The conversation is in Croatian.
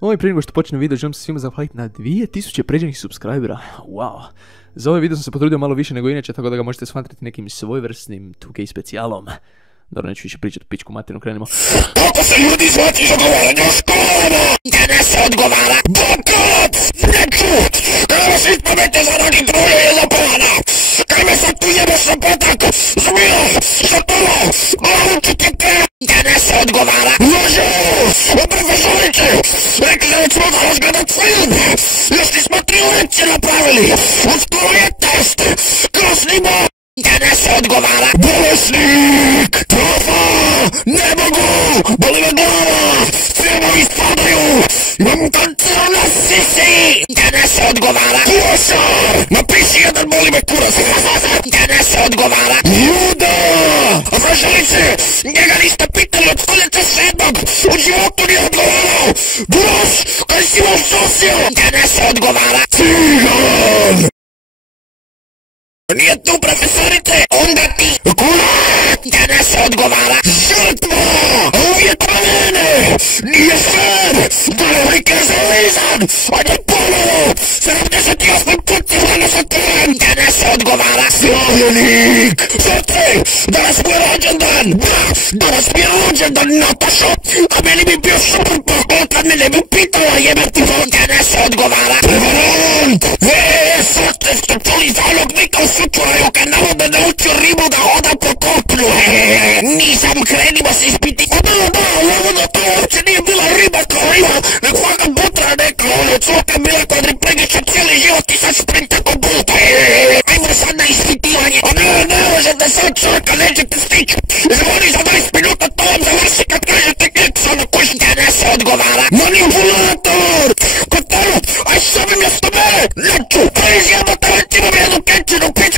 Prije nego što počnem video, želim se svima zahvaliti na 2000 pređenih subscribera. Wow. Za ovaj video sam se potrudio malo više nego inače, tako da ga možete smatrati nekim svojevrsnim 2K specijalom. Dobro, neću više pričati, pičku materinu, krenemo. Kako se ljudi zvati za govorenje o školama? Danas se odgovara Bokalac, nečut! Kada se ispamete za nogi truje i lopana! Kaj me sad tu jebeš na potak? Zmila, šatola, glavu ti te! Danas se odgovara Lažu! Profesorice! Rekli da ćemo danas gledat film! Još nismo 3 lekcije napravili! Uskoro je test! Krasnimo! Danas se odgovara Bolesnik! Trafa! Ne mogu! Boli me glava! Filmovi spadaju! Imam kancer na sisi! Danas se odgovara Košar! Napiši jedan, boli me kurac! Danas se odgovara Juda! Vražalice! Njega niste pitali od stoljeća 7. U životu nije odgovarao! Groš! Kaj si vam sosio? Danas se odgovara Cigan! Nije tu profesorice, onda ti kurat! Danas se odgovara žrtva! Uvijek na mene! Nije fair! Darovnik je zalizan! Ajde ponovo! 78. put je danas otvoren! Danas se odgovara slavljenik! Srce! Danas mi je rođendan! Danas mi je rođendan, Natašo! A meni bi bio super pohod kad me ne bi pitala jebati vod! Danas se odgovara prevarant! Srce ste čuli zalognika u slučaju kad navodno naučio ribu da hoda po kopnu! Nisam, krenimo se ispiti! Da, navodno to uopće nije bila riba kao riba, nego ovaka butra neka, cvoka bila kvadriplegiča cijeli život i sad sprinta ko buta! Ajmo sad na ispitivanje! Ne možete sad čovjeka, nećete stići! Zvoni za 20 minuta, to vam završi kad kažete keksa na kuć! Danas se odgovara manipulator! Kotaro, aj što bi mjesto mene! Neću! Izjebate, već imam jednu kečinu piću!